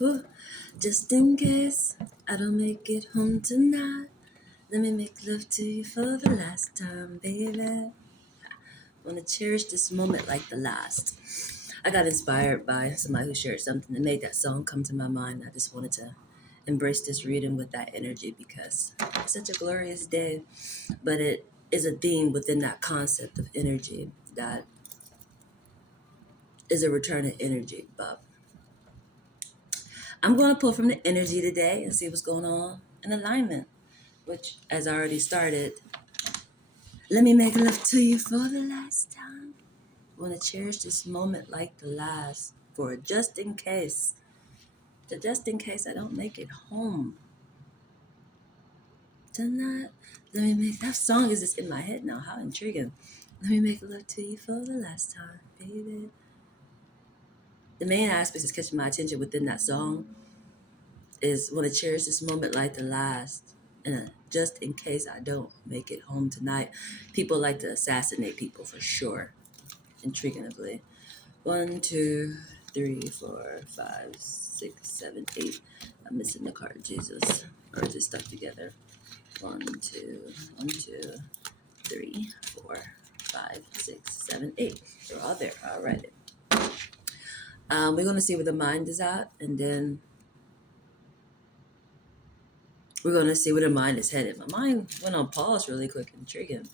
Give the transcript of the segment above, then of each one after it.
Ooh, just in case I don't make it home tonight, let me make love to you for the last time, baby. Wanna cherish this moment like the last. I got inspired by somebody who shared something that made that song come to my mind. I just wanted to embrace this reading with that energy because it's such a glorious day, but it is a theme within that concept of energy that is a return of energy. But I'm going to pull from the energy today and see what's going on in alignment, which, as I already started, let me make love to you for the last time. I want to cherish this moment like the last, for just in case, just in case I don't make it home tonight. Let me make that song is just in my head now. How intriguing. Let me make love to you for the last time, baby. The main aspect that's catching my attention within that song is want to cherish this moment like the last. And just in case I don't make it home tonight, people like to assassinate people for sure. Intriguingly. 1, 2, 3, 4, 5, 6, 7, 8. I'm missing the card, Jesus. Or is it stuck together? 1, 2, 1, 2, 3, 4, 5, 6, 7, 8. They're all there. All right. We're going to see where the mind is at, and then we're going to see where the mind is headed. My mind went on pause really quick and intriguing.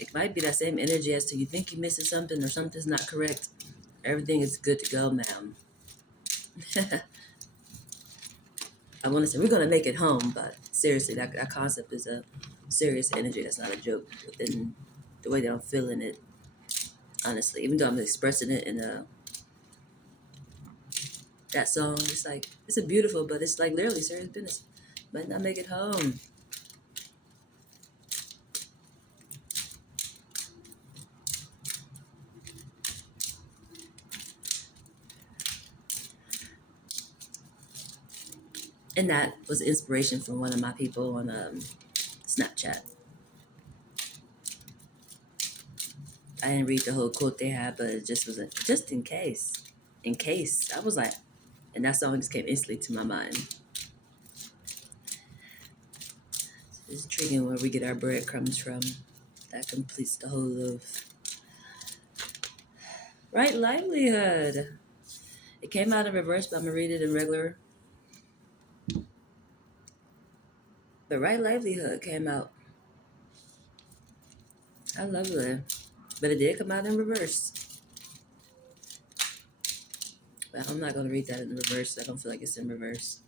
It might be that same energy as to you think you're missing something or something's not correct. Everything is good to go, ma'am. I want to say we're going to make it home, but seriously, that concept is a serious energy. That's not a joke within the way that I'm feeling it, honestly. Even though I'm expressing it in that song, it's like, it's a beautiful, but it's like literally serious business. Might not make it home. And that was inspiration from one of my people on Snapchat. I didn't read the whole quote they had, but it just was a just in case. In case. I was like, and that song just came instantly to my mind. It's intriguing where we get our breadcrumbs from. That completes the whole of Right Livelihood. It came out in reverse, but I'm gonna read it in regular. But Right Livelihood came out. I love it. But it did come out in reverse. But I'm not gonna read that in reverse. I don't feel like it's in reverse.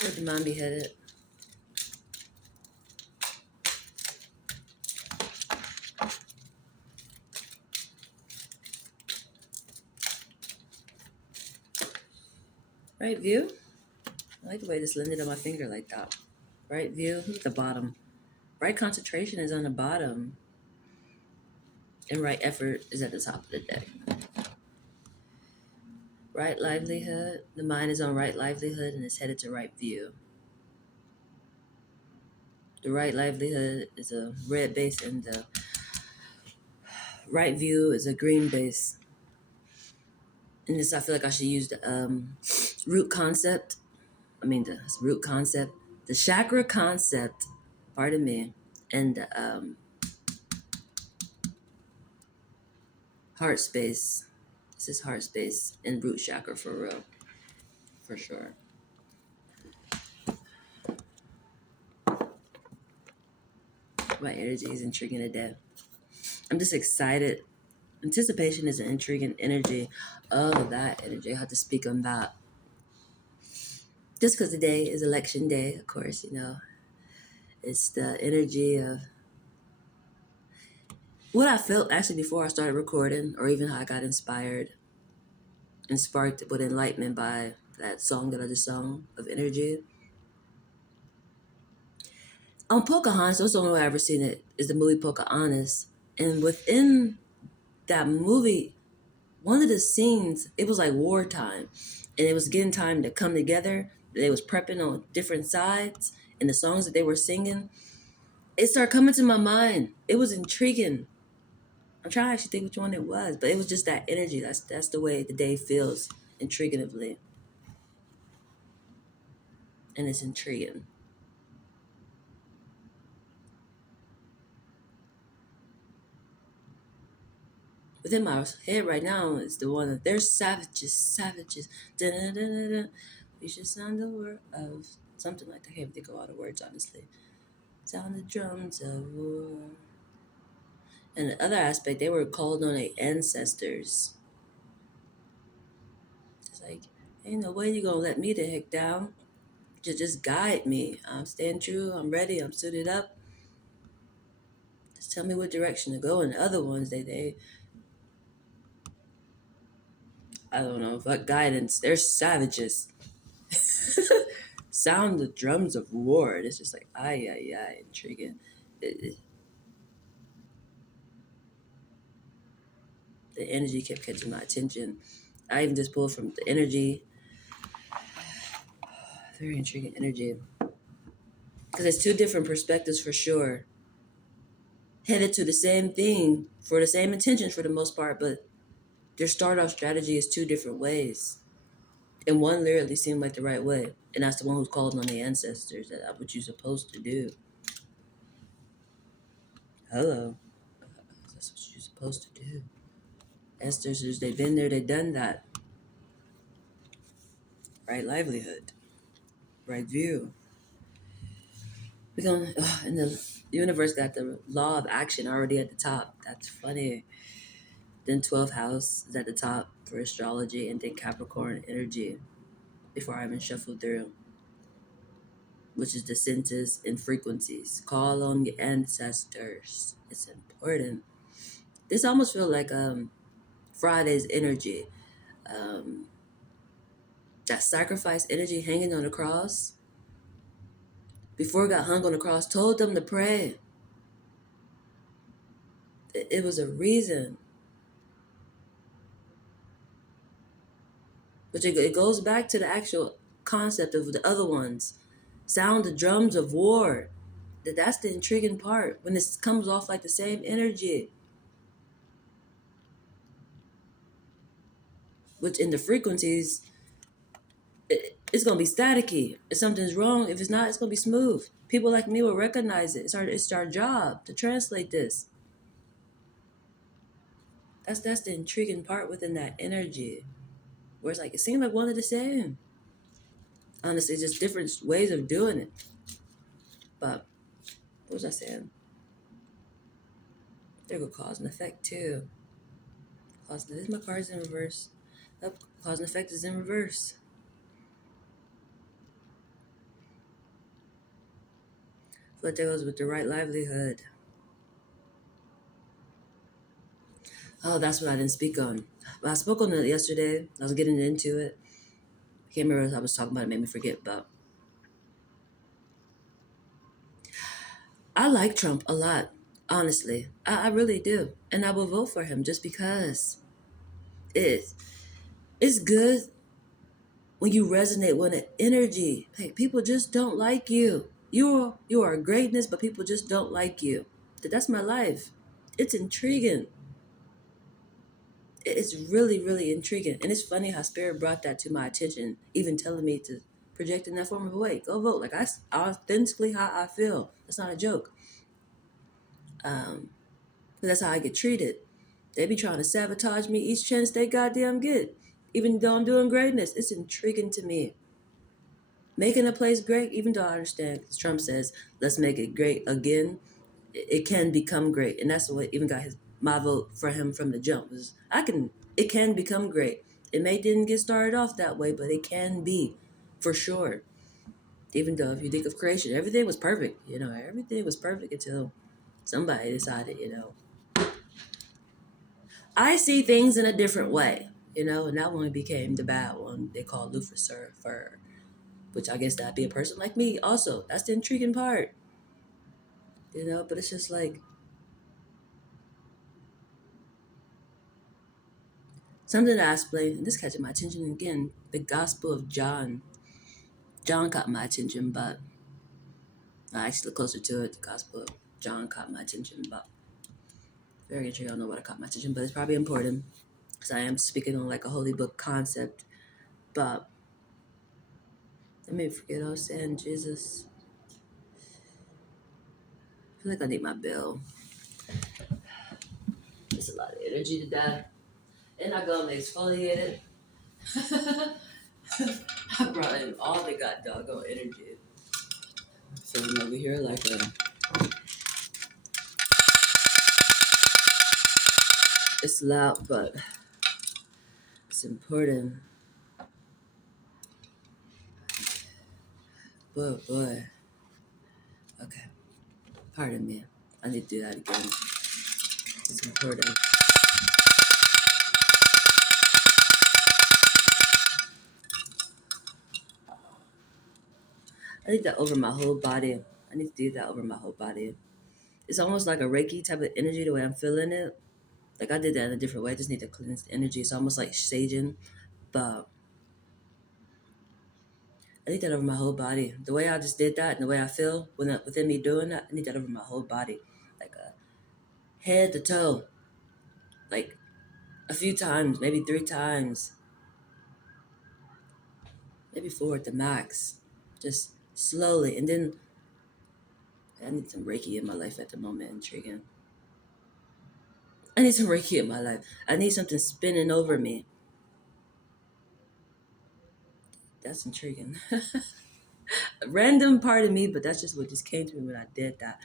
Where'd the mind be headed? Right view? I like the way this landed on my finger like that. Right view? Who's at the bottom? Right concentration is on the bottom. And right effort is at the top of the deck. Right livelihood. The mind is on right livelihood and it's headed to right view. The right livelihood is a red base and the right view is a green base. And this, I feel like I should use the root concept. The root concept, the chakra concept, pardon me, and the heart space. This is heart space and root chakra for real, for sure. My energy is intriguing to death. I'm just excited. Anticipation is an intriguing energy. Oh, that energy. I have to speak on that. Just because today is election day, of course, it's the energy of what I felt actually before I started recording, or even how I got inspired and sparked with enlightenment by that song that I just sung of energy. On Pocahontas, that's the only way I've ever seen it, is the movie Pocahontas. And within that movie, one of the scenes, it was like wartime. And it was getting time to come together. they was prepping on different sides, and the songs that they were singing, it started coming to my mind. It was intriguing. I'm trying to actually think which one it was, but it was just that energy. That's the way the day feels, intriguingly, and it's intriguing. Within my head right now is the one that they're savages, savages. Da-da-da-da-da. We should sound the word of something like that. I can't think of all the words, honestly. Sound the drums of war. And the other aspect, they were called on their ancestors. It's like, ain't no way you gonna let me the heck down. Just guide me. I'm staying true. I'm ready. I'm suited up. Just tell me what direction to go. And the other ones, they I don't know, fuck guidance. They're savages. Sound the drums of war. It's just like, ay, ay, ay, intriguing. It, the energy kept catching my attention. I even just pulled from the energy. Very intriguing energy. Because it's two different perspectives for sure. Headed to the same thing for the same intentions for the most part, but their start off strategy is two different ways. And one literally seemed like the right way. And that's the one who's called on the ancestors. That's what you're supposed to do. Hello. That's what you're supposed to do. Ancestors, they've been there, they've done that. Right livelihood. Right view. We're going, and the universe got the law of action already at the top. That's funny. Then 12th house is at the top for astrology, and then Capricorn energy before I even shuffled through, which is the senses and frequencies. Call on your ancestors. It's important. This almost feels like Friday's energy. Um, that sacrifice energy hanging on the cross. Before it got hung on the cross, told them to pray. It was a reason. But it goes back to the actual concept of the other ones. Sound the drums of war. That's the intriguing part. When this comes off like the same energy. Which in the frequencies, it's going to be staticky. If something's wrong, if it's not, it's going to be smooth. People like me will recognize it. It's our job to translate this. That's the intriguing part within that energy. Where it's like, it seems like one of the same. Honestly, just different ways of doing it. But what was I saying? There go cause and effect too. Cause this my card's in reverse. Nope, cause and effect is in reverse. But there goes with the right livelihood. Oh, that's what I didn't speak on. But I spoke on it yesterday. I was getting into it. I can't remember what I was talking about. It made me forget. But I like Trump a lot. Honestly, I really do, and I will vote for him just because it's it's good when you resonate with an energy. Hey, people just don't like you. You are greatness, but people just don't like you. That's my life. It's intriguing. It's really, really intriguing. And it's funny how Spirit brought that to my attention, even telling me to project in that form of a way. Go vote. Like, I authentically how I feel. That's not a joke. But that's how I get treated. They be trying to sabotage me each chance they goddamn get. Even though I'm doing greatness, it's intriguing to me. Making a place great, even though I understand, 'cause Trump says, let's make it great again. It can become great. And that's what even got my vote for him from the jump. It can become great. It may didn't get started off that way, but it can be, for sure. Even though if you think of creation, everything was perfect. Everything was perfect until somebody decided, I see things in a different way. And that one became the bad one they called Lucifer, which I guess that'd be a person like me also. That's the intriguing part. But it's just like something that I explained, and this catching my attention again, the Gospel of John. John caught my attention, but I actually look closer to it. The Gospel of John caught my attention, but very intriguing. I don't know what caught my attention, but it's probably important because I am speaking on like a holy book concept. But let me forget what I was saying. Jesus, I feel like I need my bill. It's a lot of energy to die, and I go and exfoliate it. I brought in all the got doggone energy. Feeling over here like it's loud, but it's important. Boy. Okay, pardon me. I need to do that again. It's important. I need that over my whole body. I need to do that over my whole body. It's almost like a Reiki type of energy the way I'm feeling it. Like I did that in a different way. I just need to cleanse the energy. It's almost like saging, but I need that over my whole body. The way I just did that and the way I feel within me doing that, I need that over my whole body. Like head to toe. Like a few times, maybe 3 times, maybe 4 at the max. Just slowly. And then I need some Reiki in my life at the moment. Intriguing. I need some Reiki in my life. I need something spinning over me. That's intriguing. A random part of me, but that's just what just came to me when I did that.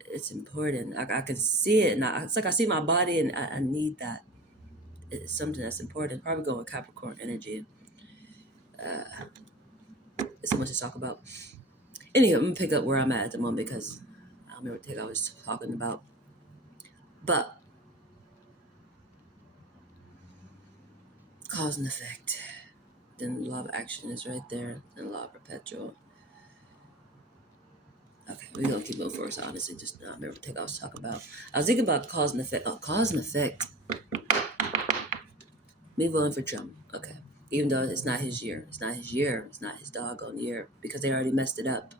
It's important. I can see it, and it's like I see my body, and I need that. It's something that's important. Probably going with Capricorn energy. It's so much to talk about. Anyway, I'm gonna pick up where I'm at the moment because I don't remember what I was talking about. But cause and effect. Then the law of action is right there. Then the law of perpetual. Okay, we're gonna keep moving forward. So honestly, just not remember what I was talking about. I was thinking about cause and effect. Oh, cause and effect. Me voting for Trump. Okay. Even though it's not his year. It's not his year. It's not his doggone year. Because they already messed it up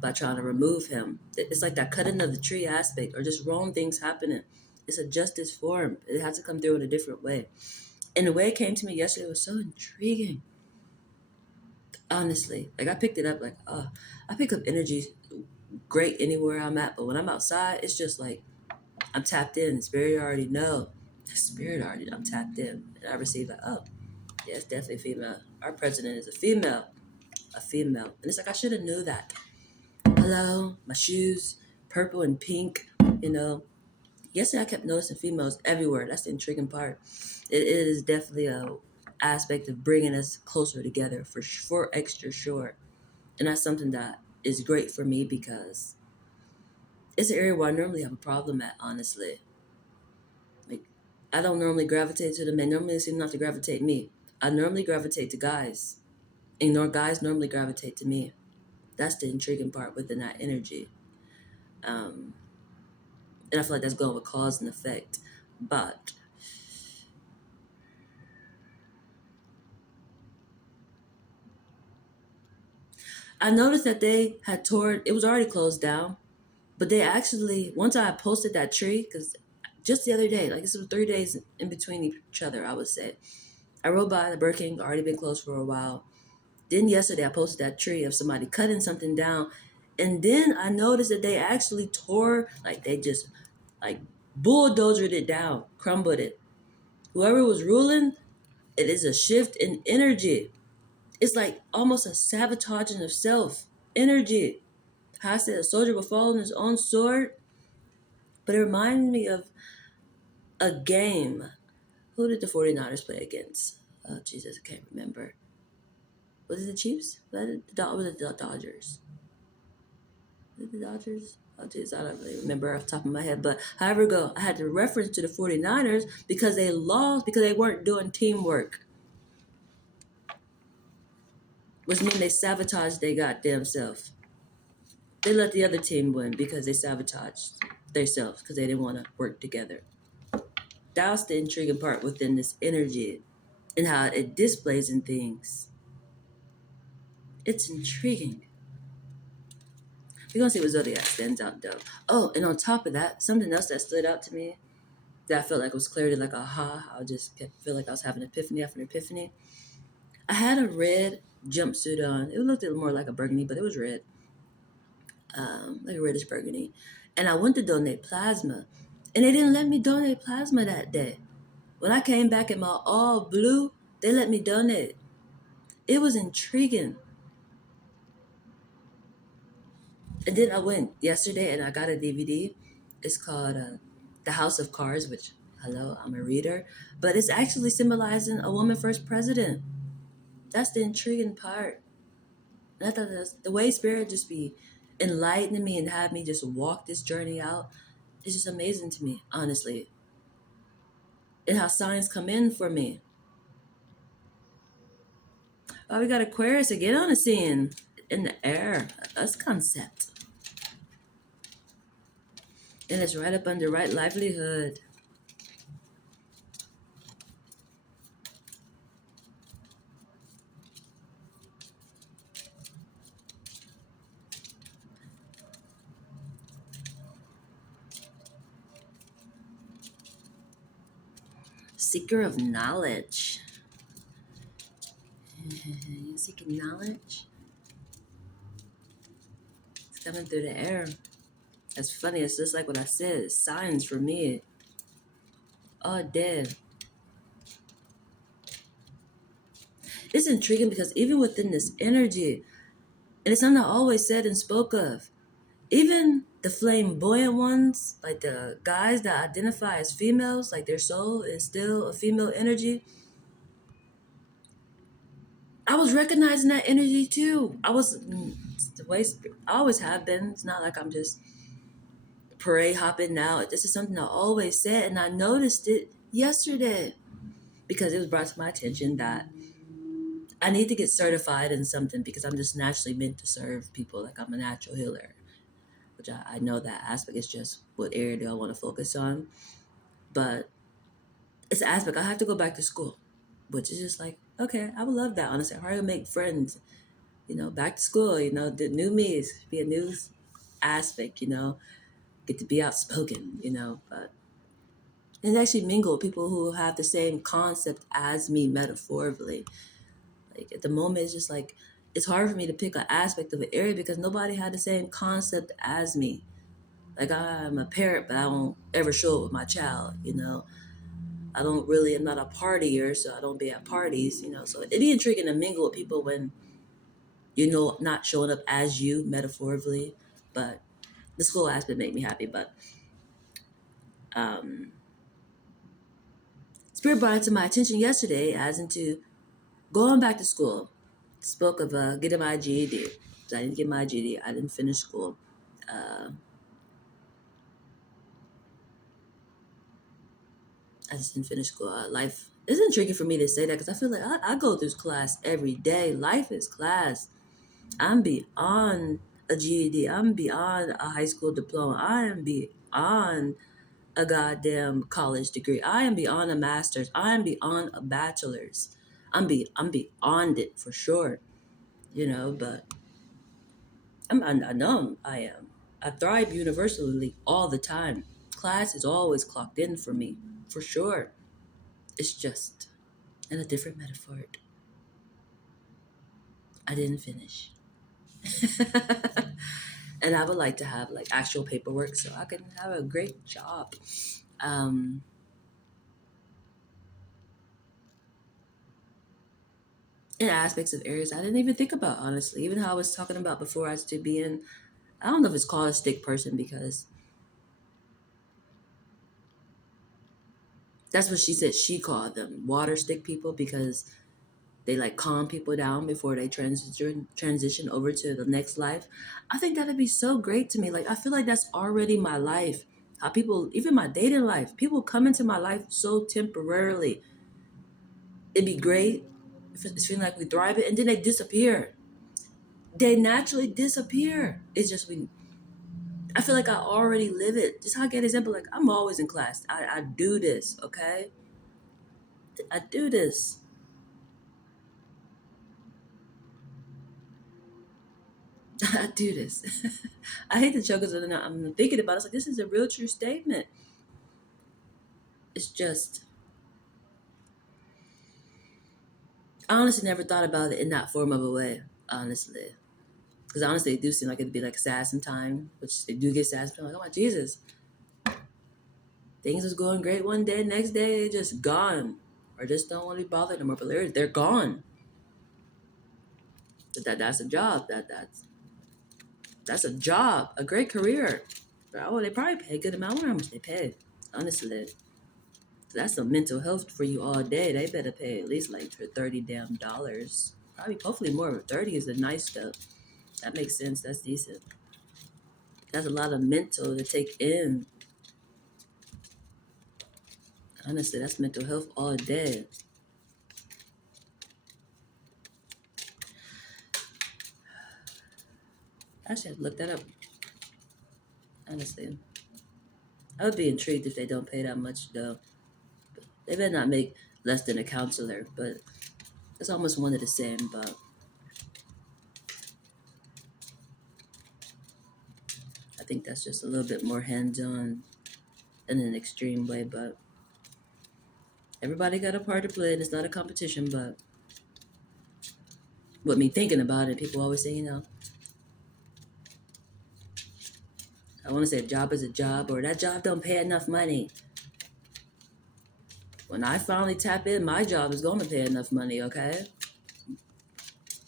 by trying to remove him. It's like that cutting of the tree aspect or just wrong things happening. It's a justice form. It has to come through in a different way. And the way it came to me yesterday was so intriguing. Honestly. Like I picked it up like, I pick up energy great anywhere I'm at. But when I'm outside, it's just like I'm tapped in. The spirit already know. The spirit already know I'm tapped in. And I receive like, oh, yeah, it's definitely female. Our president is a female. A female. And it's like I should have knew that. Hello, my shoes, purple and pink, you know. Yesterday I kept noticing females everywhere. That's the intriguing part. It is definitely a aspect of bringing us closer together for extra sure. And that's something that is great for me because it's an area where I normally have a problem at, honestly. Like I don't normally gravitate to the men. Normally they seem not to gravitate me. I normally gravitate to guys. And guys normally gravitate to me. That's the intriguing part within that energy. Um, and I feel like that's going with cause and effect. But I noticed that they had torn, it was already closed down, but they actually, once I posted that tree, because just the other day, like this was 3 days in between each other, I would say. I rode by the Burger King, already been closed for a while. Then yesterday I posted that tree of somebody cutting something down. And then I noticed that they actually tore, like they just like bulldozered it down, crumbled it. Whoever was ruling, it is a shift in energy. It's like almost a sabotaging of self energy. How I said a soldier will fall on his own sword, but it reminds me of a game. Who did the 49ers play against? Oh, Jesus, I can't remember. Was it the Chiefs? Was it the Dodgers? Was it the Dodgers? Oh, jeez, I don't really remember off the top of my head. But however it go, I had to reference to the 49ers because they lost because they weren't doing teamwork. Which means they sabotaged their goddamn self. They let the other team win because they sabotaged themselves because they didn't want to work together. That's the intriguing part within this energy and how it displays in things. It's intriguing. We're gonna see what zodiac stands out though. Oh, and on top of that, something else that stood out to me that I felt like was clarity, like aha. I just kept feel like I was having an epiphany after an epiphany. I had a red jumpsuit on. It looked a little more like a burgundy, but it was red, like a reddish burgundy. And I went to donate plasma, and they didn't let me donate plasma that day. When I came back in my all blue, they let me donate. It was intriguing. And then I went yesterday and I got a DVD. It's called The House of Cards, which, hello, I'm a reader. But it's actually symbolizing a woman first president. That's the intriguing part. And I thought that's, the way Spirit just be enlightening me and have me just walk this journey out is just amazing to me, honestly. And how signs come in for me. Oh, we got Aquarius again on the scene in the air. That's concept. And it's right up under right livelihood. Seeker of knowledge. Seeking knowledge. It's coming through the air. That's funny. It's just like what I said. It's signs for me. All dead. It's intriguing because even within this energy, and it's something I always said and spoke of, even the flamboyant ones, like the guys that identify as females, like their soul is still a female energy, I was recognizing that energy too. The way I always have been. It's not like I'm just parade hopping now. This is something I always said, and I noticed it yesterday because it was brought to my attention that I need to get certified in something because I'm just naturally meant to serve people. Like I'm a natural healer, which I know that aspect is just what area do I want to focus on. But it's an aspect I have to go back to school, which is just like, okay, I would love that. Honestly, I probably make friends, back to school, the new me be a new aspect, get to be outspoken, but and actually mingle with people who have the same concept as me metaphorically. Like at the moment, it's just like it's hard for me to pick an aspect of an area because nobody had the same concept as me. Like I'm a parent, but I don't ever show it with my child. I don't really. I'm not a partier, so I don't be at parties. So it'd be intriguing to mingle with people when not showing up as you metaphorically. But the school aspect made me happy. But um, Spirit brought it to my attention yesterday, as into going back to school. Spoke of getting my GED. So I didn't get my GED. I didn't finish school. Uh, I just didn't finish school. Life is intriguing for me to say that because I feel like I go through class every day. Life is class. I'm beyond a GED. I'm beyond a high school diploma. I am beyond a goddamn college degree. I am beyond a master's. I am beyond a bachelor's. I'm beyond it for sure. But I know I am. I thrive universally all the time. Class is always clocked in for me, for sure. It's just in a different metaphor. I didn't finish. And I would like to have like actual paperwork so I can have a great job. Um, in aspects of areas I didn't even think about, honestly. Even how I was talking about before as to being, I don't know if it's called a stick person because that's what she said she called them, water stick people, because they like calm people down before they transition over to the next life. I think that'd be so great to me. Like I feel like that's already my life. How people, even my dating life, people come into my life so temporarily. It'd be great if it's feeling like we thrive it, and then they disappear. They naturally disappear. It's just we. I feel like I already live it. Just how I get an example, like I'm always in class. I do this, okay? I do this. I do this. I hate the chuckles, and I'm thinking about it. It's like, this is a real true statement. It's just, I honestly never thought about it in that form of a way, honestly. Because honestly, it do seem like it'd be like sad sometimes, which they do get sad sometimes. Like, oh my Jesus, things was going great one day, next day, they just gone. Or just don't want to be bothered anymore, but they're gone. But that's a job. That's a job, a great career. Oh, they probably pay a good amount. I wonder how much they pay, honestly. That's some mental health for you all day. They better pay at least like for 30 damn dollars. Probably, hopefully more. 30 is the nice stuff. That makes sense. That's decent. That's a lot of mental to take in. Honestly, that's mental health all day. I should have looked that up. Honestly, I would be intrigued if they don't pay that much though. They better not make less than a counselor, but it's almost one of the same. But I think that's just a little bit more hands-on in an extreme way. But everybody got a part to play, and it's not a competition. But with me thinking about it, people always say, I want to say a job is a job, or that job don't pay enough money. When I finally tap in, my job is going to pay enough money. Okay,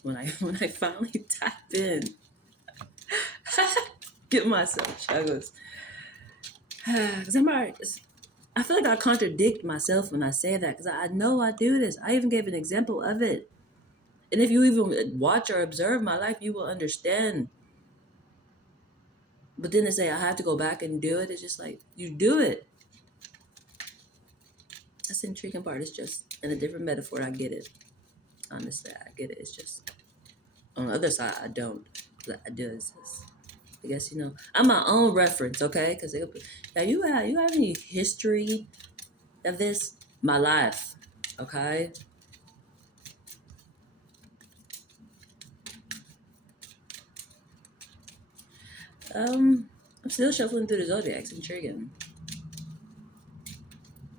when I finally tap in, give myself chuggles. Because I'm alright. I feel like I contradict myself when I say that because I know I do this. I even gave an example of it. And if you even watch or observe my life, you will understand. But then to say I have to go back and do it, it's just like, you do it. That's the intriguing part. It's just in a different metaphor. I get it. Honestly, I get it. It's just on the other side, I don't. But I do. It's just, I guess, I'm my own reference, okay? Because now you have any history of this? My life, okay? I'm still shuffling through the zodiacs. Intriguing.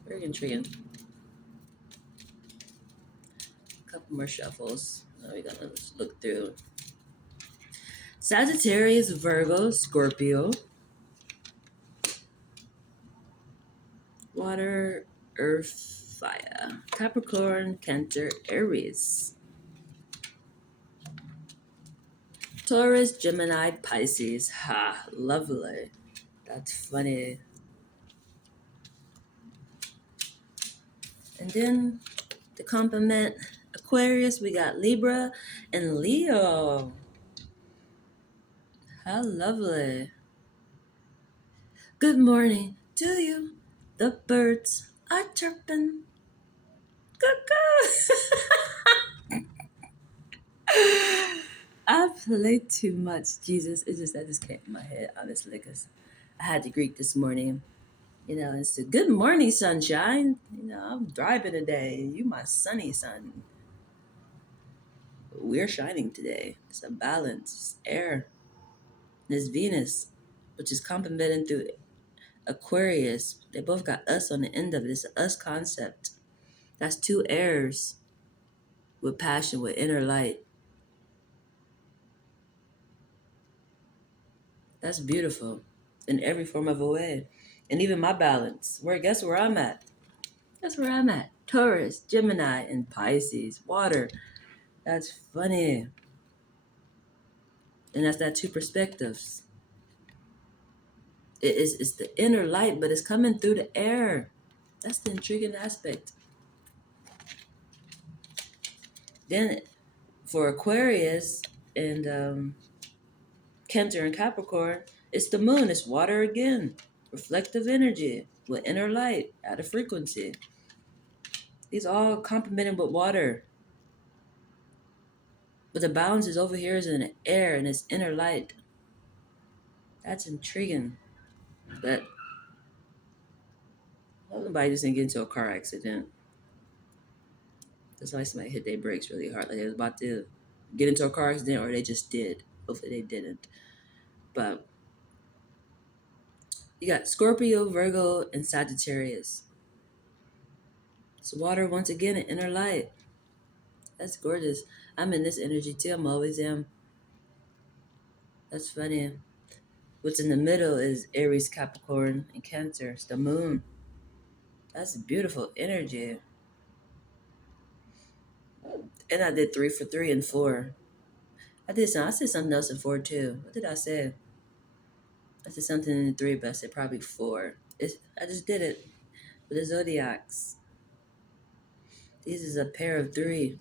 Very intriguing. A couple more shuffles. Now we gotta look through. Sagittarius, Virgo, Scorpio, Water, Earth, Fire, Capricorn, Cancer, Aries, Taurus, Gemini, Pisces. Ha, lovely. That's funny. And then to complement Aquarius, we got Libra and Leo. How lovely. Good morning to you. The birds are chirping. Cuckoo. I play too much, Jesus. It's just that just came in my head, honestly, because I had to greet this morning. It's a good morning, sunshine. I'm driving today. You my sunny sun. We're shining today. It's a balance. It's air. There's Venus, which is complementing through Aquarius. They both got us on the end of it. It's an us concept. That's two airs with passion, with inner light. That's beautiful in every form of a way. And even my balance. Guess where I'm at? That's where I'm at. Taurus, Gemini, and Pisces. Water. That's funny. And that's that two perspectives. It's the inner light, but it's coming through the air. That's the intriguing aspect. Then for Aquarius and Cancer and Capricorn, it's the moon. It's water again. Reflective energy with inner light at a frequency. These all complemented with water. But the balance is over here is in the air and it's inner light. That's intriguing. But nobody just didn't get into a car accident. That's why somebody hit their brakes really hard. Like they was about to get into a car accident or they just did. Hopefully they didn't. But you got Scorpio, Virgo, and Sagittarius. It's water once again, an inner light. That's gorgeous. I'm in this energy too. I'm always am. That's funny. What's in the middle is Aries, Capricorn, and Cancer. It's the moon. That's beautiful energy. And I did 3 for 3 and 4. I said something else in 4 too. What did I say? I said something in 3, but I said probably 4. I just did it with the zodiacs. This is a pair of 3.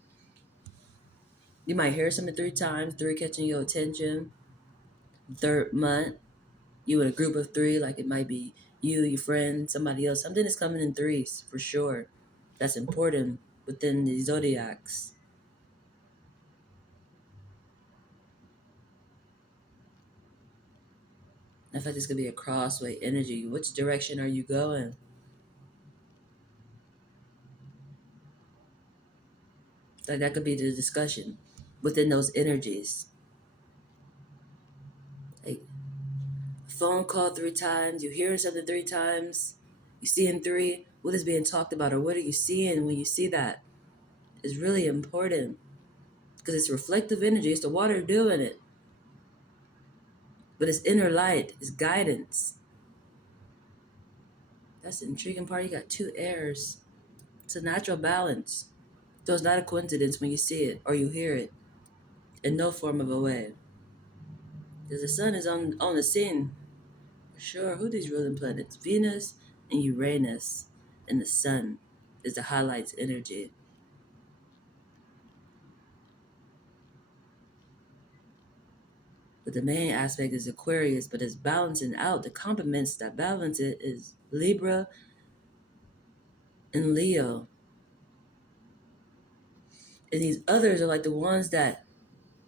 You might hear something 3 times, 3 catching your attention. Third month, you in a group of 3, like it might be you, your friend, somebody else. Something is coming in 3s for sure. That's important within the zodiacs. I feel like this could be a crossway energy. Which direction are you going? Like that could be the discussion within those energies. Like phone call 3 times, you hearing something 3 times, you seeing 3. What is being talked about, or what are you seeing when you see that? Is really important because it's reflective energy. It's the water doing it, but it's inner light. It's guidance. That's the intriguing part. You got 2 airs. It's a natural balance. So it's not a coincidence when you see it or you hear it in no form of a way. Because the sun is on the scene. For sure, who are these ruling planets? Venus and Uranus. And the sun is the highlights energy. But the main aspect is Aquarius, but it's balancing out. The complements that balance it is Libra and Leo. And these others are like the ones that,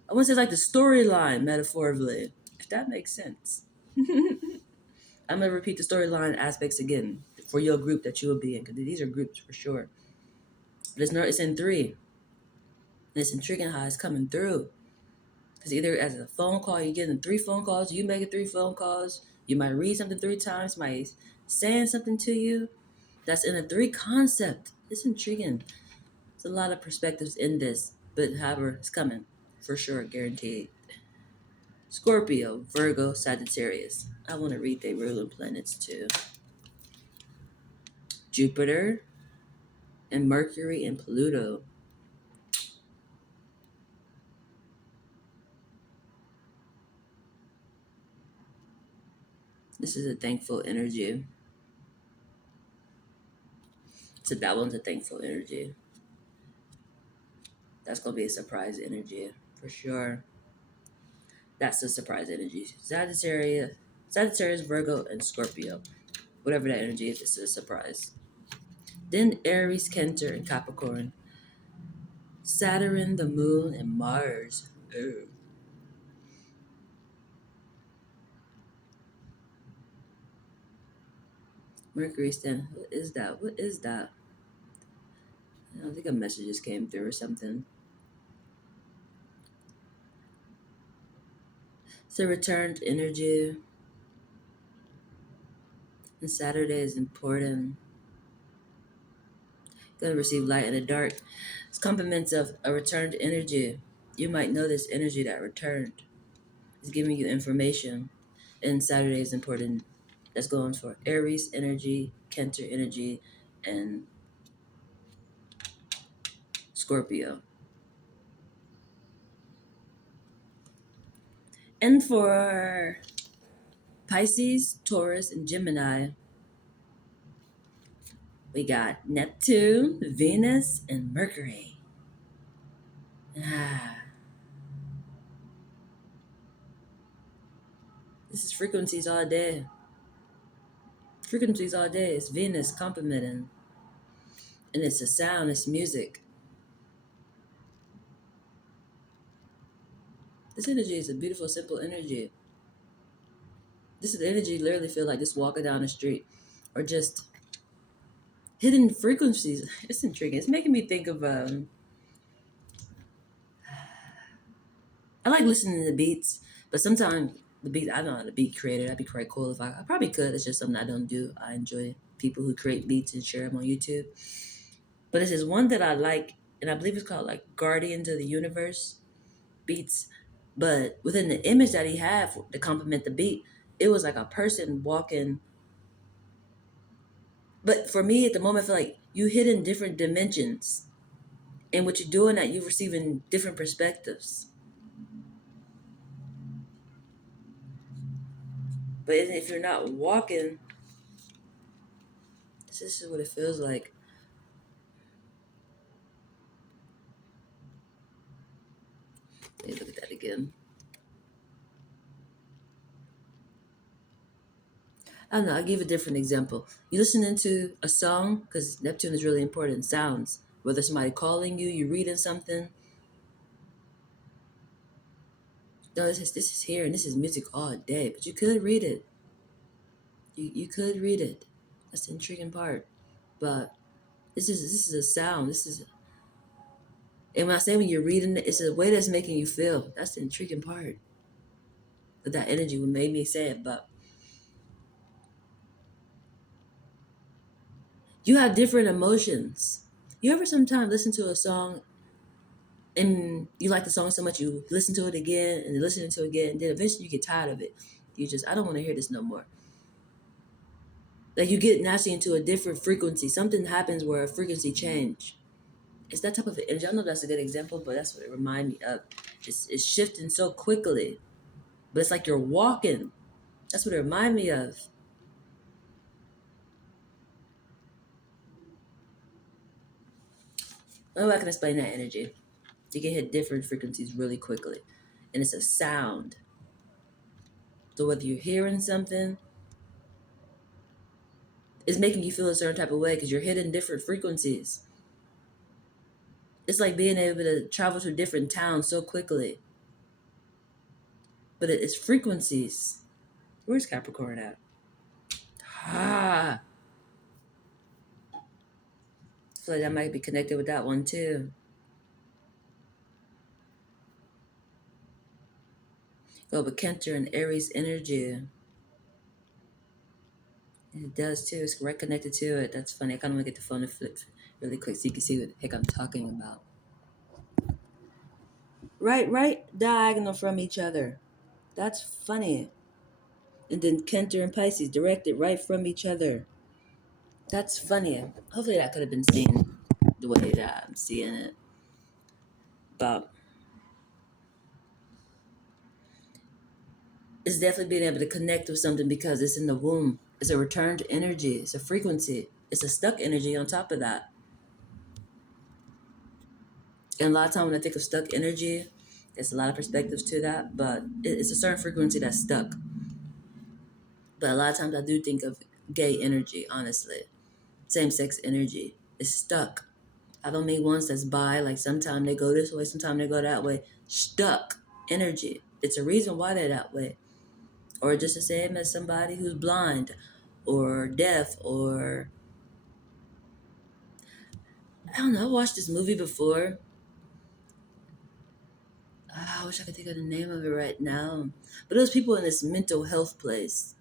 I want to say like the storyline, metaphorically, if that makes sense. I'm going to repeat the storyline aspects again for your group that you will be in, because these are groups for sure. But it's in 3. And it's intriguing how it's coming through. Because either as a phone call, you're getting 3 phone calls, you make it 3 phone calls, you might read something 3 times, might saying something to you. That's in a 3 concept. It's intriguing. There's a lot of perspectives in this, but however, it's coming for sure, guaranteed. Scorpio, Virgo, Sagittarius. I want to read their ruling planets too. Jupiter and Mercury and Pluto. This is a thankful energy. So that one's a thankful energy. That's gonna be a surprise energy for sure. That's the surprise energy. Sagittarius, Virgo, and Scorpio. Whatever that energy is, it's a surprise. Then Aries, Cancer, and Capricorn. Saturn, the Moon, and Mars. Ooh. Mercury stand. What is that? What is that? I think a message just came through or something. It's a returned energy. And Saturday is important. Gonna receive light in the dark. It's compliments of a returned energy. You might know this energy that returned. It's giving you information. And Saturday is important. That's going for Aries energy, Cancer energy, and Scorpio. And for Pisces, Taurus, and Gemini, we got Neptune, Venus, and Mercury. Ah, this is frequencies all day. Frequencies all day. It's Venus complimenting. And it's a sound, it's music. This energy is a beautiful, simple energy. This is the energy literally feel like just walking down the street or just hidden frequencies. It's intriguing. It's making me think of I like listening to beats. But sometimes the beat, I don't know how to beat creator. That'd be quite cool if I probably could. It's just something I don't do. I enjoy people who create beats and share them on YouTube. But it's this one that I like, and I believe it's called like Guardians of the Universe beats. But within the image that he had to complement the beat, it was like a person walking. But for me, at the moment, I feel like you hit in different dimensions, and what you're doing that you're receiving different perspectives. But if you're not walking, this is what it feels like. Let me look at that again. I don't know. I'll give a different example. You listening to a song, because Neptune is really important, sounds. Whether somebody calling you, you reading something. No, this is here, and this is music all day. But you could read it. You could read it. That's the intriguing part. But this is a sound. This is, and when I say when you're reading it, it's a way that's making you feel. That's the intriguing part. But that energy would make me say it. But you have different emotions. You ever sometimes listen to a song and you like the song so much you listen to it again and listen to it again, and then eventually you get tired of it. You just, I don't want to hear this no more. Like you get naturally into a different frequency. Something happens where a frequency change. It's that type of energy. I know that's a good example, but that's what it reminds me of. It's shifting so quickly, but it's like you're walking. That's what it reminds me of. Oh, I can explain that energy. You can hit different frequencies really quickly, and it's a sound. So whether you're hearing something, it's making you feel a certain type of way because you're hitting different frequencies. It's like being able to travel to different towns so quickly, but it's frequencies. Where's Capricorn at? Ah, I feel like that might be connected with that one too. Go with Cancer and Aries energy. It does too. It's right connected to it. That's funny. I kind of want to get the phone and flip really quick so you can see what the heck I'm talking about. Right diagonal from each other. That's funny. And then Cancer and Pisces directed right from each other. That's funny. Hopefully that could have been seen the way that I'm seeing it. But it's definitely being able to connect with something because it's in the womb. It's a returned energy. It's a frequency. It's a stuck energy on top of that. And a lot of time when I think of stuck energy, there's a lot of perspectives to that, but it's a certain frequency that's stuck. But a lot of times I do think of gay energy, honestly. Same sex energy. It's stuck. I don't mean ones that's bi, like sometimes they go this way, sometimes they go that way. Stuck energy. It's a reason why they're that way. Or just the same as somebody who's blind or deaf or I don't know, I watched this movie before. I wish I could think of the name of it right now. But it was people in this mental health place.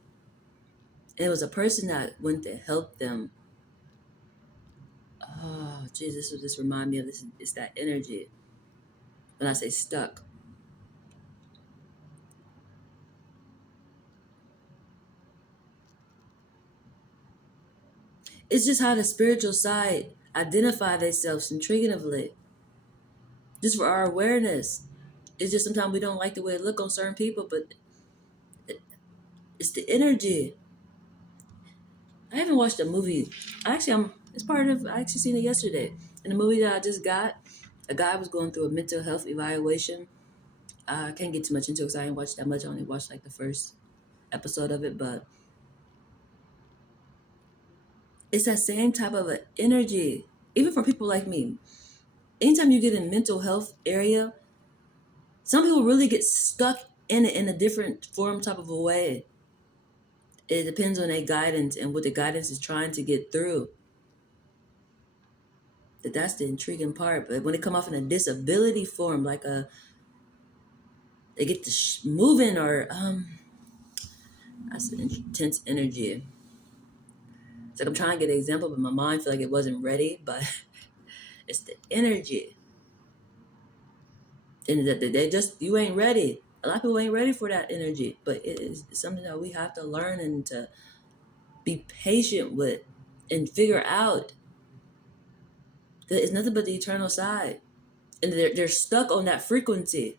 And it was a person that went to help them. Oh, Jesus, this will just remind me of this. It's that energy. When I say stuck, it's just how the spiritual side identify themselves intriguingly, just for our awareness. It's just sometimes we don't like the way it look on certain people, but it's the energy. I haven't watched a movie. It's part of. I actually seen it yesterday. In the movie that I just got, a guy was going through a mental health evaluation. I can't get too much into it because I ain't watched that much. I only watched like the first episode of it, but it's that same type of a energy. Even for people like me, anytime you get in mental health area, some people really get stuck in it in a different form type of a way. It depends on their guidance and what the guidance is trying to get through. That's the intriguing part. But when it come off in a disability form, like a they get to moving, or that's an intense energy. It's like I'm trying to get an example, but my mind feel like it wasn't ready. But it's the energy, and that they just you ain't ready. A lot of people ain't ready for that energy, but it is something that we have to learn and to be patient with and figure out that it's nothing but the eternal side, and they're stuck on that frequency.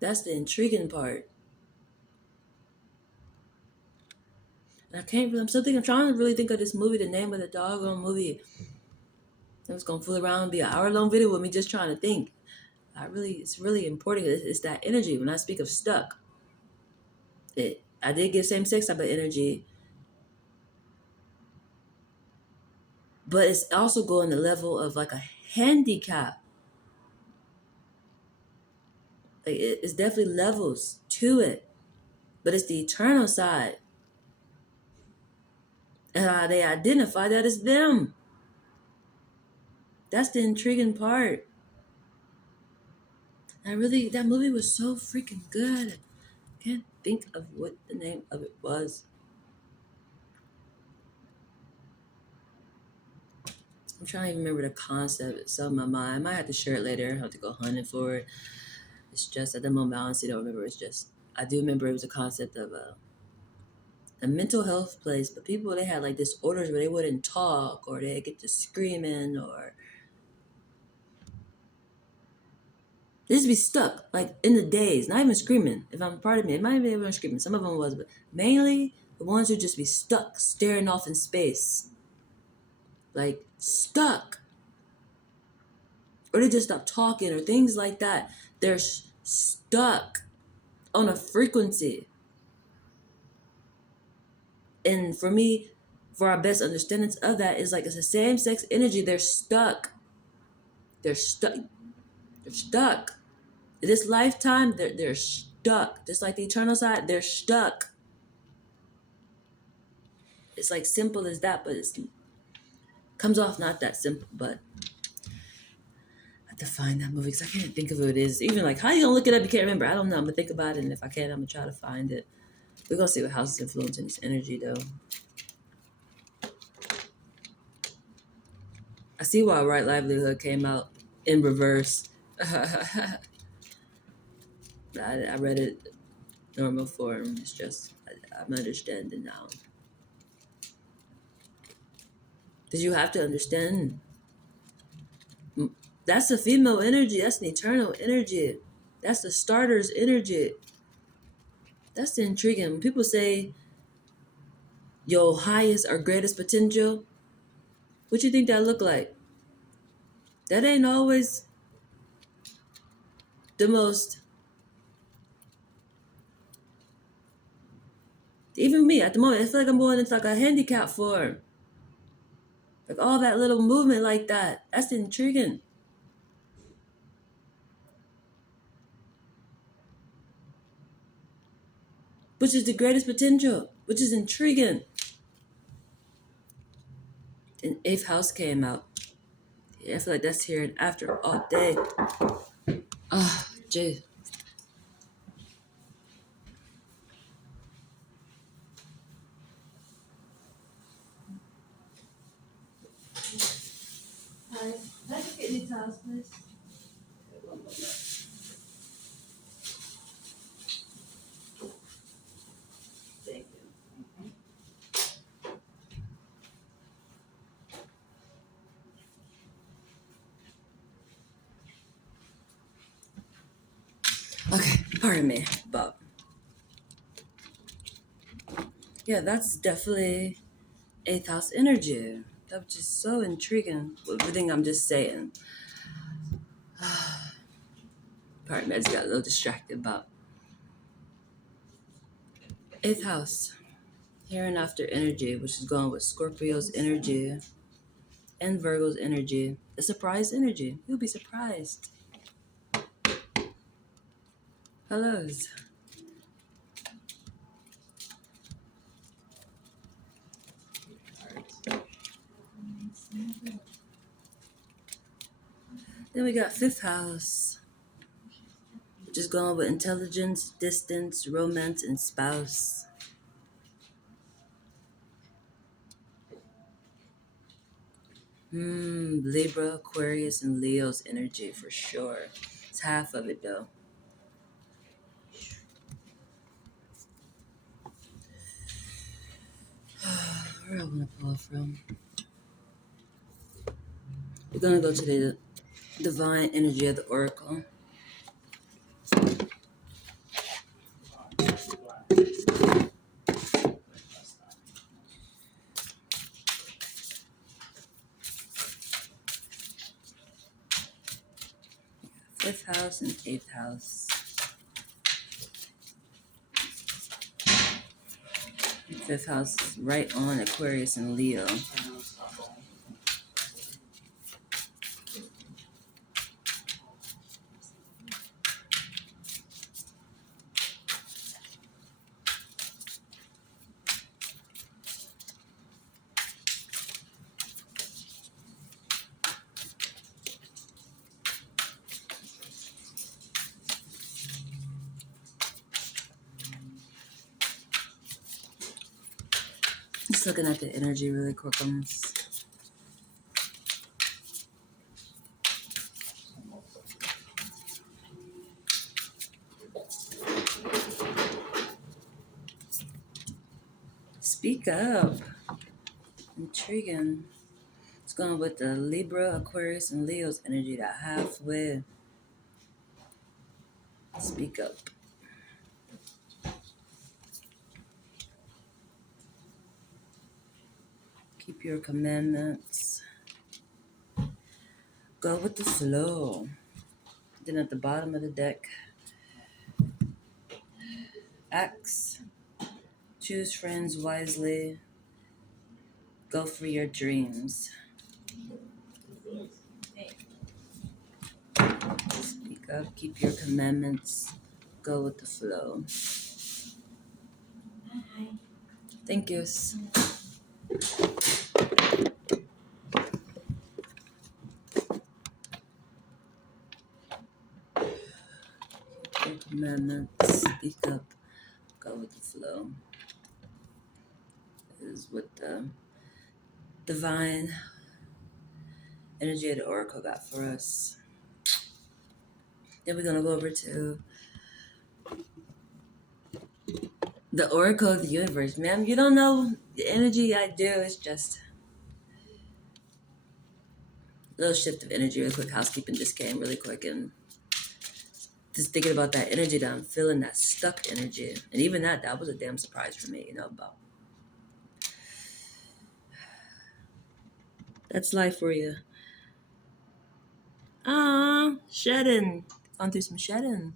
That's the intriguing part. And I can't. I'm still thinking. I'm trying to really think of this movie. The name of the doggone movie. I was gonna fool around and be an hour long video with me just trying to think. It's really important. It's that energy. When I speak of stuck, I did give same sex type of energy, but it's also going the level of like a handicap. Like it's definitely levels to it, but it's the eternal side, and how they identify that as them. That's the intriguing part. That movie was so freaking good. I can't think of what the name of it was. I'm trying to remember the concept. It's on my mind. I might have to share it later. I have to go hunting for it. It's just at the moment I honestly don't remember. It's just I do remember it was a concept of a mental health place, but people they had like disorders where they wouldn't talk or they get to screaming or they just be stuck like in the days, not even screaming. If I'm part of me, it might be everyone screaming. Some of them was, but mainly the ones who just be stuck staring off in space, like stuck, or they just stop talking or things like that. They're stuck on a frequency. And for me, for our best understandings of that is like it's the same sex energy. They're stuck. They're stuck. They're stuck. In this lifetime, they're stuck. Just like the eternal side, they're stuck. It's like simple as that, but it comes off not that simple. But I have to find that movie because I can't think of who it is. Even like how you gonna look it up? You can't remember. I don't know. I'm gonna think about it, and if I can, I'm gonna try to find it. We're gonna see what house is influencing this energy, though. I see why Right Livelihood came out in reverse. I read it normal form. It's just I'm understanding now. Because you have to understand that's a female energy. That's an eternal energy. That's the starter's energy. That's the intriguing. When people say your highest or greatest potential, what you think that look like? That ain't always the most. Even me at the moment, I feel like I'm going into like a handicap form. Like all that little movement like that. That's intriguing. Which is the greatest potential, which is intriguing. And Eighth House came out. Yeah, I feel like that's here and after all day. Ah, oh, gee. Hi, can I just get any towels, please? Thank you. Okay, pardon me, but yeah, that's definitely Eighth House energy. That was just so intriguing with everything I'm just saying. Pardon me, I just got a little distracted about Eighth House. Here and after energy, which is going with Scorpio's energy and Virgo's energy. The surprise energy. You'll be surprised. Hellos. Then we got fifth house, which is going with intelligence, distance, romance, and spouse. Libra, Aquarius, and Leo's energy for sure. It's half of it though. Where I want to pull from? We're gonna go to the divine energy of the oracle. Fifth house and eighth house. Fifth house is right on Aquarius and Leo. Just looking at the energy really quick on this. Speak up. Intriguing. It's going with the Libra, Aquarius, and Leo's energy, that halfway. Speak up. Keep your commandments. Go with the flow. Then at the bottom of the deck, X. Choose friends wisely. Go for your dreams. Speak up. Keep your commandments. Go with the flow. Thank yous. Keep your commandments. Speak up. Go with the flow. This is what the divine energy of the oracle got for us. Then we're gonna go over to the oracle of the universe. Ma'am, you don't know the energy I do. It's just a little shift of energy, real quick. Housekeeping just came really quick, and just thinking about that energy that I'm feeling, that stuck energy. And even that was a damn surprise for me, about that's life for you. Shedding. Gone through some shedding.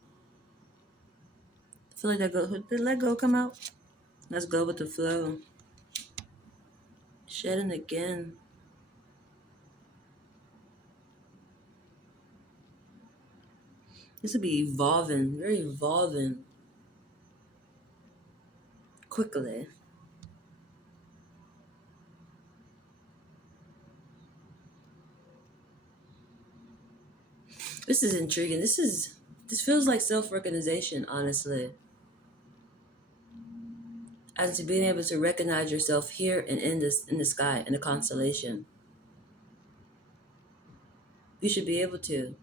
I feel like did let go come out? Let's go with the flow. Shedding again. This would be evolving, very evolving quickly. This is intriguing. This feels like self-recognition, honestly. As to being able to recognize yourself here and in the sky, in the constellation. You should be able to.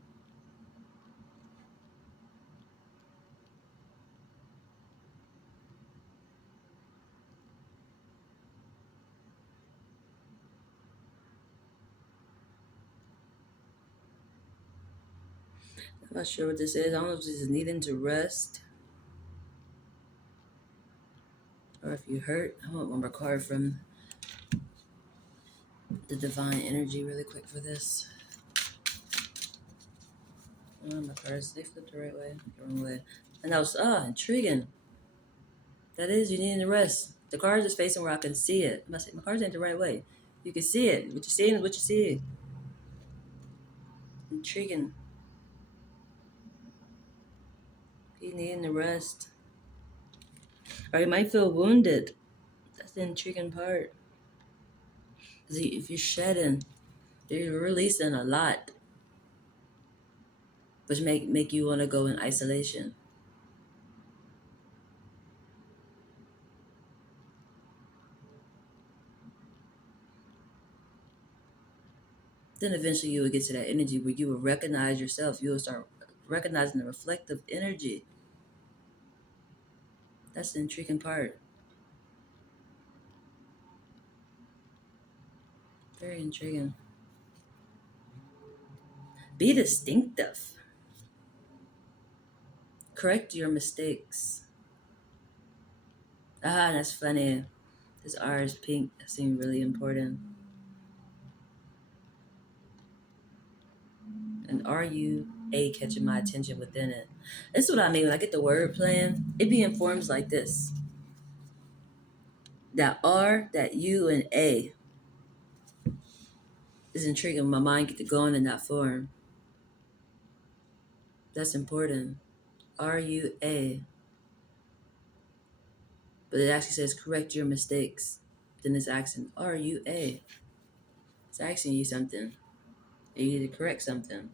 I'm not sure what this is. I don't know if this is needing to rest. Or if you hurt. I want one more card from the divine energy really quick for this. Oh, my cards, they flipped the right way, the wrong way. And that was, intriguing. That is, you need to rest. The card is facing where I can see it. My cards ain't the right way. You can see it. What you're seeing is what you see. Intriguing. You need to rest. Or you might feel wounded. That's the intriguing part. Because if you're shedding, you're releasing a lot. which make you want to go in isolation. Then eventually you will get to that energy where you will recognize yourself. You will start recognizing the reflective energy. That's the intriguing part. Very intriguing. Be distinctive. Correct your mistakes. Ah, that's funny. This R is pink. That seemed really important. And are you A catching my attention within it? That's what I mean when I get the word playing. It be in forms like this. That R, that U, and A is intriguing. My mind get to going in that form. That's important. R U A. But it actually says correct your mistakes. Then it's asking R U A. It's asking you something. You need to correct something.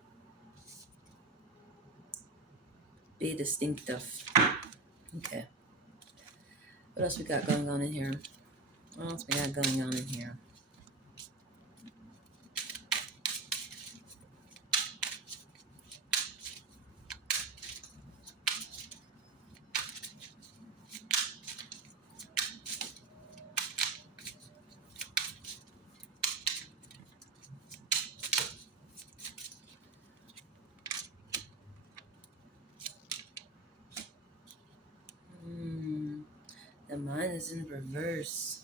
Be distinctive. Okay. What else we got going on in here? What else we got going on in here? Hmm. The mind is in reverse.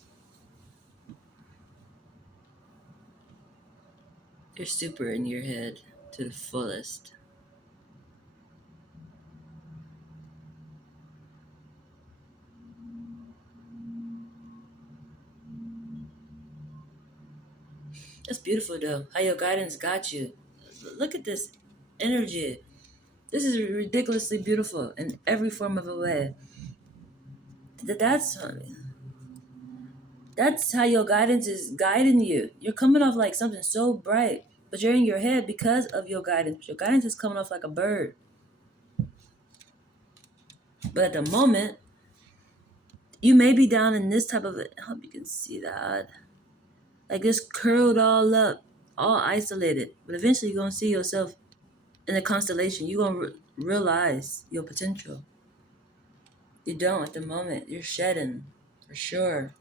You're super in your head to the fullest. That's beautiful though. How your guidance got you. Look at this energy. This is ridiculously beautiful in every form of a way. That's that's how your guidance is guiding you. You're coming off like something so bright, but you're in your head because of your guidance. Your guidance is coming off like a bird. But at the moment, you may be down in this type of, I hope you can see that. Like this curled all up, all isolated. But eventually you're going to see yourself in a constellation. You're going to realize your potential. You don't at the moment. You're shedding, for sure.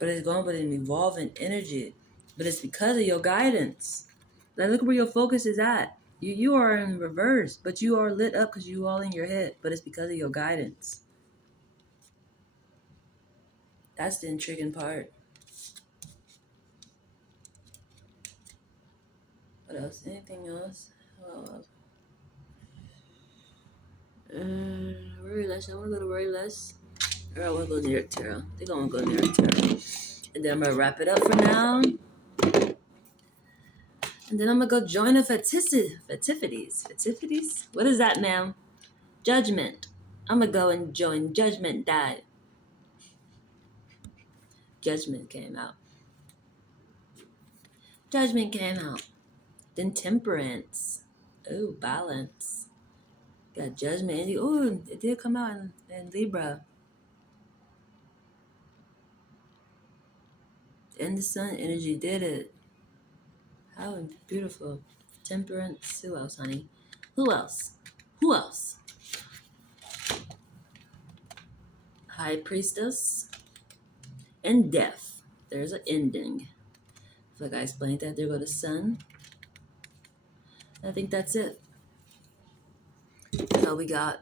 But it's going with an evolving energy. But it's because of your guidance. Like look where your focus is at. You are in reverse, but you are lit up because you all in your head. But it's because of your guidance. That's the intriguing part. What else? Anything else? Oh, worry less. I want to go to worry less. Or I want to go near tarot. I think I want to go near tarot. And then I'm gonna wrap it up for now. And then I'm gonna go join the festivities. Festivities? What is that, ma'am? Judgment. I'm gonna go and join Judgment Day. Judgment came out. Judgment came out. Then Temperance. Oh, Balance. Got Judgment. Oh, it did come out in Libra. And the Sun energy did it. How beautiful. Temperance. Who else, honey? Who else? Who else? High Priestess. And Death. There's an ending. Like I explained that, there go the Sun. I think that's it. So we got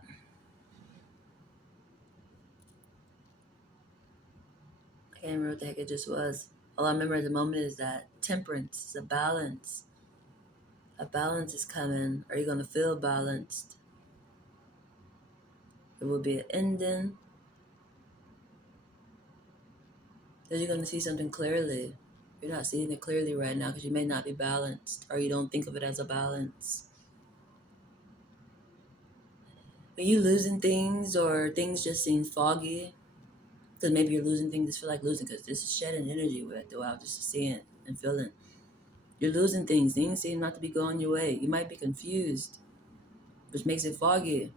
I can't remember what the heck it just was. All I remember at the moment is that temperance is a balance. A balance is coming. Are you gonna feel balanced? It will be an ending. Then you're gonna see something clearly. You're not seeing it clearly right now because you may not be balanced, or you don't think of it as a balance. When you losing things or things just seem foggy, because maybe you're losing things that feel like losing because this is shedding energy with throughout just seeing and feeling. You're losing things. Things seem not to be going your way. You might be confused, which makes it foggy.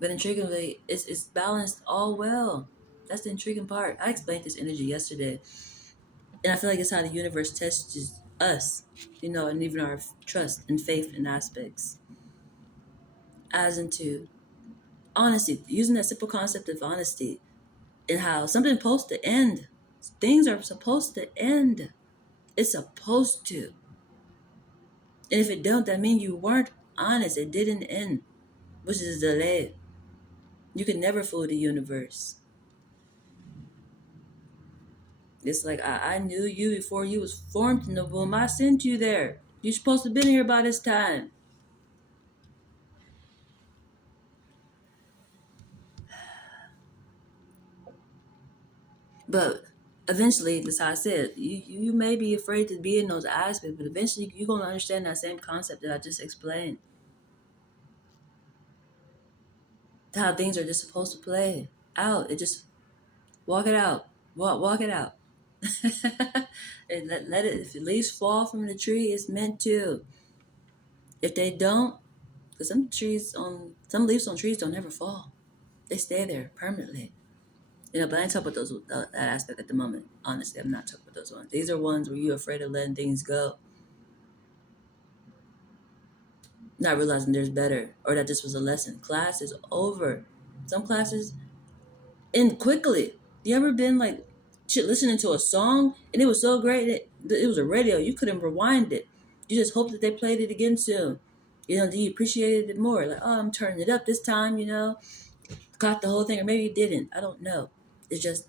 But intriguingly, it's balanced all well. That's the intriguing part. I explained this energy yesterday, and I feel like it's how the universe tests us, and even our trust and faith in aspects, as into honesty, using that simple concept of honesty, and how something's supposed to end. Things are supposed to end. It's supposed to. And if it don't, that means you weren't honest. It didn't end, which is delayed. You can never fool the universe. It's like I knew you before you was formed in the womb. I sent you there. You're supposed to have been here by this time. But eventually, that's how I said, you may be afraid to be in those aspects, but eventually you're gonna understand that same concept that I just explained. How things are just supposed to play out. It just walk it out. Walk it out. And let it, if the leaves fall from the tree, it's meant to. If they don't, because some leaves on trees don't ever fall. They stay there permanently. But I ain't talking about that aspect at the moment. Honestly, I'm not talking about those ones. These are ones where you're afraid of letting things go, not realizing there's better, or that this was a lesson. Class is over. Some classes end quickly. You ever been like shit listening to a song and it was so great it was a radio, you couldn't rewind it. You just hope that they played it again soon. Then you appreciated it more. Like, oh, I'm turning it up this time. Got the whole thing, or maybe you didn't. I don't know. It's just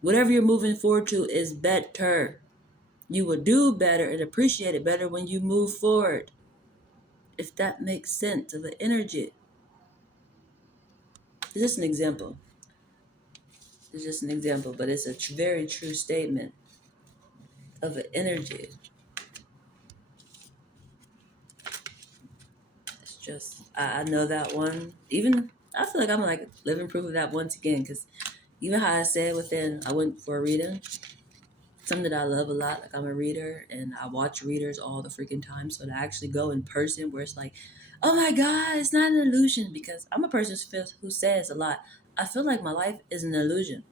whatever you're moving forward to is better. You will do better and appreciate it better when you move forward. If that makes sense of the energy. It's just an example. It's just an example, but it's a very true statement of an energy. It's just, I know that one. Even, I feel like I'm like living proof of that once again, because even how I said within, I went for a reading, something that I love a lot. Like, I'm a reader and I watch readers all the freaking time. So to actually go in person where it's like, oh my God, it's not an illusion, because I'm a person who says a lot. I feel like my life is an illusion.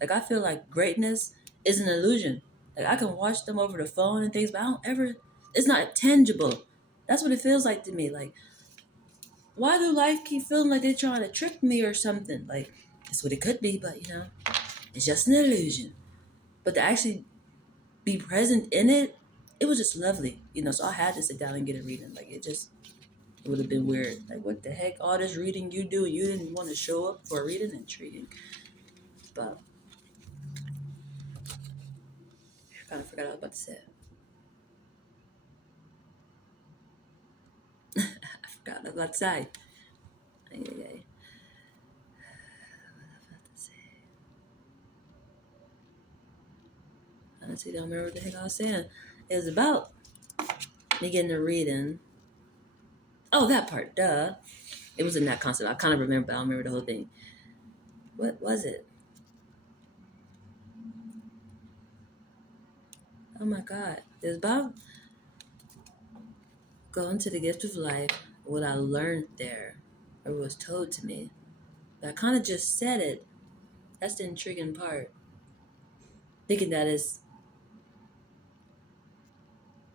Like, I feel like greatness is an illusion. Like, I can watch them over the phone and things, but I don't ever, it's not tangible. That's what it feels like to me. Like, why do life keep feeling like they're trying to trick me or something? Like, that's what it could be, but it's just an illusion. But to actually be present in it, it was just lovely. So I had to sit down and get a reading. Like, it would have been weird. Like, what the heck? All this reading you do, you didn't want to show up for a reading? Intriguing. But I kind of forgot what I was about to say. I forgot what I was about to say. Ay, ay, ay. Honestly, don't remember what the heck I was saying. It was about me getting a reading. Oh, that part, duh. It was in that concept. I kind of remember, but I don't remember the whole thing. What was it? Oh my God. It was about going to the gift of life, what I learned there, or was told to me. But I kind of just said it. That's the intriguing part. Thinking that is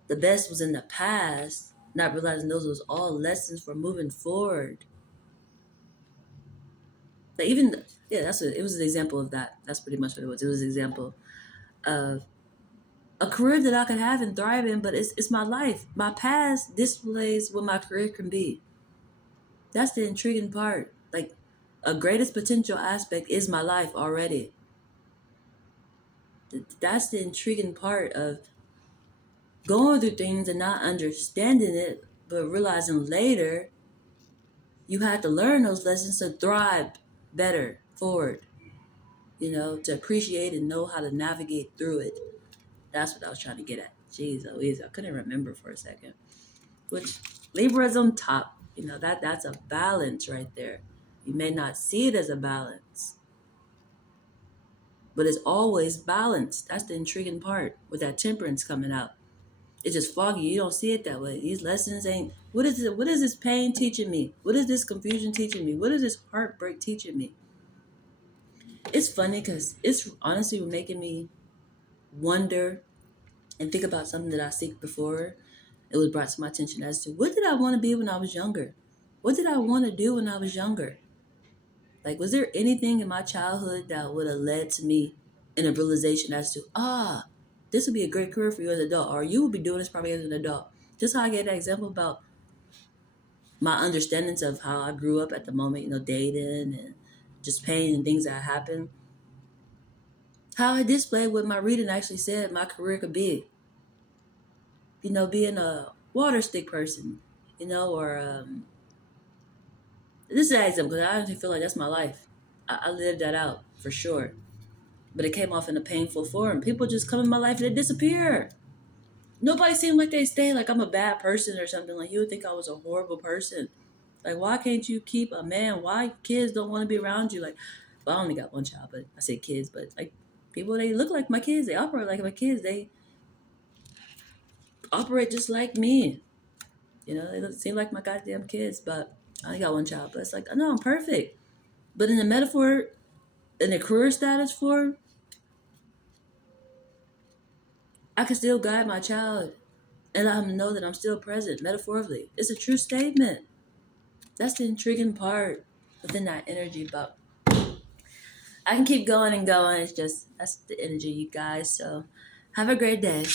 the best was in the past, not realizing those was all lessons for moving forward. Like, even, yeah, it was an example of that. That's pretty much what it was. It was an example of a career that I could have and thrive in, but it's my life. My past displays what my career can be. That's the intriguing part. Like, a greatest potential aspect is my life already. That's the intriguing part of going through things and not understanding it, but realizing later you had to learn those lessons to thrive better forward, to appreciate and know how to navigate through it. That's what I was trying to get at. Jeez Louise, I couldn't remember for a second. Which, Libra's on top. That's a balance right there. You may not see it as a balance. but it's always balanced. That's the intriguing part with that temperance coming out. It's just foggy. You don't see it that way. These lessons ain't. What is it? What is this pain teaching me? What is this confusion teaching me? What is this heartbreak teaching me? It's funny because it's honestly making me wonder and think about something that I seek before. It was brought to my attention as to what did I want to be when I was younger? What did I want to do when I was younger? Like, was there anything in my childhood that would have led to me in a realization as to, this would be a great career for you as an adult, or you would be doing this probably as an adult? Just how I gave that example about my understandings of how I grew up at the moment, dating and just pain and things that happened. How I displayed what my reading actually said my career could be. Being a water stick person, or this is an example because I actually feel like that's my life. I lived that out for sure. But it came off in a painful form. People just come in my life and they disappear. Nobody seemed like they stay. Like I'm a bad person or something. Like you would think I was a horrible person. Like why can't you keep a man? Why kids don't want to be around you? Like, well, I only got one child, but I say kids, but like people, they look like my kids. They operate like my kids. They operate just like me. They don't seem like my goddamn kids, but I only got one child. But it's like, no, I'm perfect. But in the metaphor, in the career status form, I can still guide my child and let him know that I'm still present, metaphorically. It's a true statement. That's the intriguing part within that energy. But I can keep going and going. It's just, that's the energy, you guys. So have a great day.